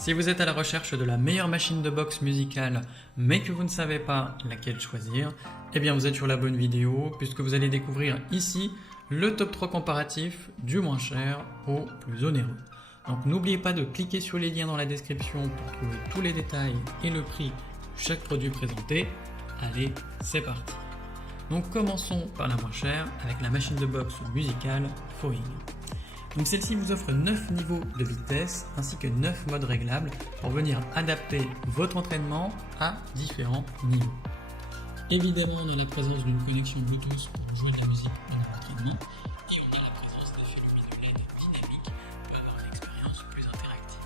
Si vous êtes à la recherche de la meilleure machine de boxe musicale, mais que vous ne savez pas laquelle choisir, eh bien vous êtes sur la bonne vidéo, puisque vous allez découvrir ici le top 3 comparatif du moins cher au plus onéreux. Donc n'oubliez pas de cliquer sur les liens dans la description pour trouver tous les détails et le prix de chaque produit présenté. Allez, c'est parti. Donc commençons par la moins chère avec la machine de boxe musicale Fowing. Donc celle-ci vous offre 9 niveaux de vitesse ainsi que 9 modes réglables pour venir adapter votre entraînement à différents niveaux. Évidemment, on a la présence d'une connexion Bluetooth pour jouer de la musique pendant l'entraînement et on a la présence d'effets lumineux LED dynamiques pour avoir une expérience plus interactive.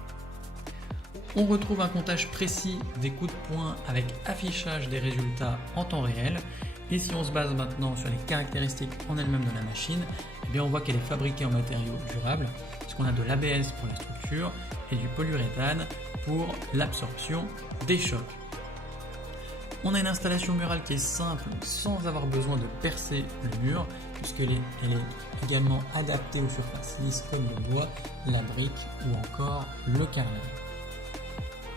On retrouve un comptage précis des coups de poing avec affichage des résultats en temps réel. Et si on se base maintenant sur les caractéristiques en elles-mêmes de la machine, eh bien on voit qu'elle est fabriquée en matériaux durables, puisqu'on a de l'ABS pour la structure et du polyuréthane pour l'absorption des chocs. On a une installation murale qui est simple sans avoir besoin de percer le mur, puisqu'elle est également adaptée aux surfaces lisses comme le bois, la brique ou encore le carrelage.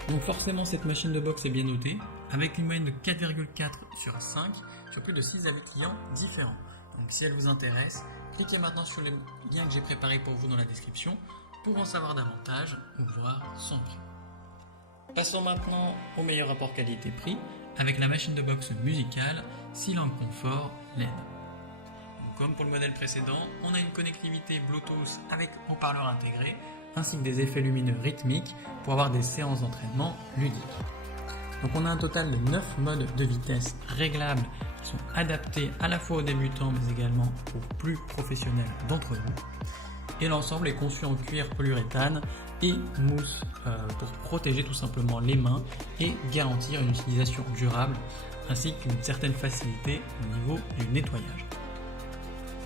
Donc forcément cette machine de boxe est bien notée, avec une moyenne de 4,4 sur 5 sur plus de 6 avis clients différents. Donc si elle vous intéresse, cliquez maintenant sur les liens que j'ai préparés pour vous dans la description pour en savoir davantage ou voir son prix. Passons maintenant au meilleur rapport qualité-prix avec la machine de boxe musicale Sylang Comfort LED. Donc, comme pour le modèle précédent, on a une connectivité Bluetooth avec haut-parleur intégré ainsi que des effets lumineux rythmiques pour avoir des séances d'entraînement ludiques. Donc on a un total de 9 modes de vitesse réglables qui sont adaptés à la fois aux débutants mais également aux plus professionnels d'entre vous. Et l'ensemble est conçu en cuir polyuréthane et mousse pour protéger tout simplement les mains et garantir une utilisation durable ainsi qu'une certaine facilité au niveau du nettoyage.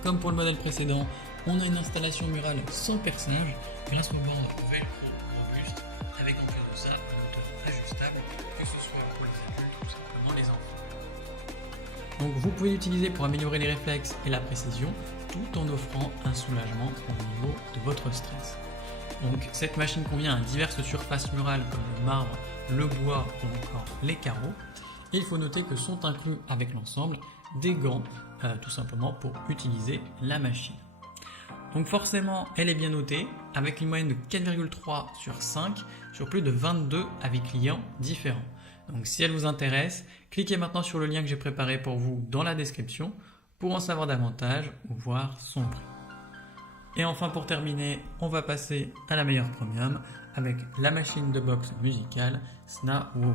Comme pour le modèle précédent, on a une installation murale sans perçage grâce aux bandes velcro robustes avec en plus de ça un hauteur ajustable que ce soit pour les adultes ou simplement les enfants. Donc vous pouvez l'utiliser pour améliorer les réflexes et la précision tout en offrant un soulagement au niveau de votre stress. Donc cette machine convient à diverses surfaces murales comme le marbre, le bois ou encore les carreaux. Et il faut noter que sont inclus avec l'ensemble des gants tout simplement pour utiliser la machine. Donc forcément elle est bien notée avec une moyenne de 4,3 sur 5 sur plus de 22 avis clients différents. Donc si elle vous intéresse, cliquez maintenant sur le lien que j'ai préparé pour vous dans la description pour en savoir davantage ou voir son prix. Et enfin pour terminer, on va passer à la meilleure premium avec la machine de boxe musicale Sna Wowo.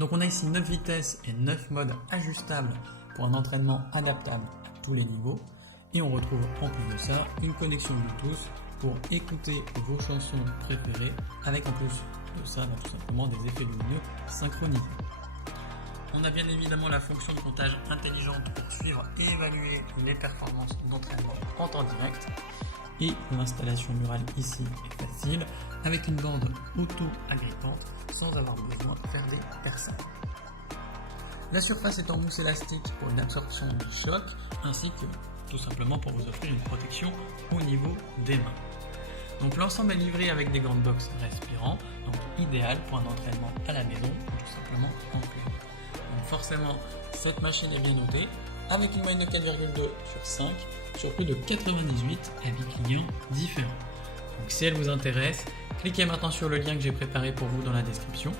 Donc on a ici 9 vitesses et 9 modes ajustables pour un entraînement adaptable à tous les niveaux. Et on retrouve en plus de ça une connexion Bluetooth pour écouter vos chansons préférées avec en plus de ça tout simplement des effets lumineux synchronisés. On a bien évidemment la fonction de comptage intelligente pour suivre et évaluer les performances d'entraînement en temps direct. Et l'installation murale ici est facile avec une bande auto-agrippante sans avoir besoin de faire des perçages. La surface est en mousse élastique pour une absorption du choc ainsi que tout simplement pour vous offrir une protection au niveau des mains. Donc l'ensemble est livré avec des gants de boxe respirants, donc idéal pour un entraînement à la maison ou tout simplement en club. Donc forcément cette machine est bien notée avec une moyenne de 4,2 sur 5 sur plus de 98 avis clients différents. Donc si elle vous intéresse, cliquez maintenant sur le lien que j'ai préparé pour vous dans la description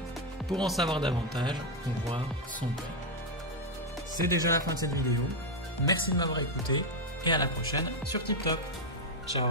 pour en savoir davantage ou voir son prix. C'est déjà la fin de cette vidéo. Merci de m'avoir écouté et à la prochaine sur TikTok. Ciao.